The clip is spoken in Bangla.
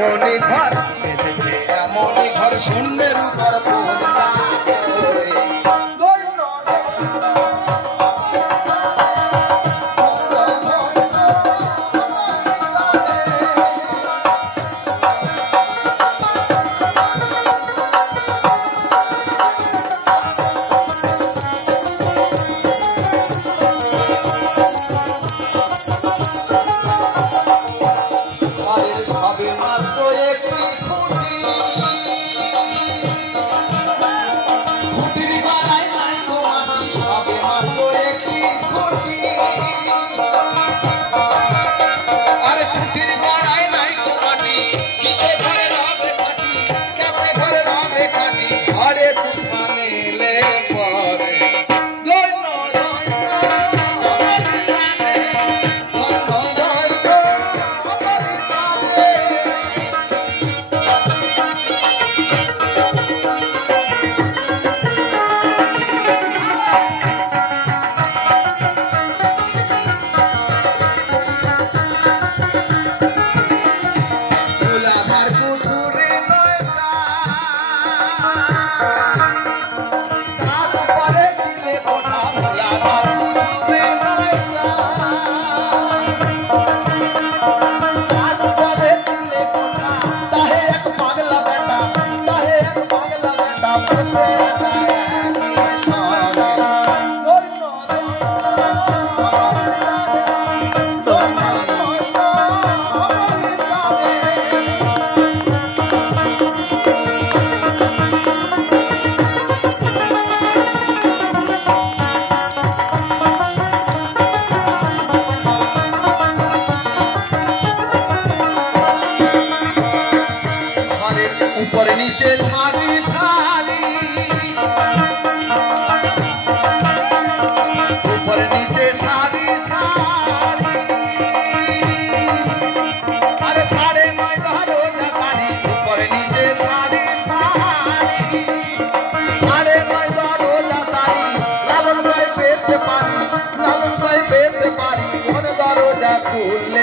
এমনই ঘর বেঁধেছে এমনই ঘর শূন্যের উপর পড়তা ऊपर नीचे सारी सारी ऊपर नीचे सारी सारी अरे साढ़े नौ रोजा तारी ऊपर नीचे सारी सारी साढ़े नौ रोजा तारी लालन भाई बेचते पारी कोन दरोजा खुले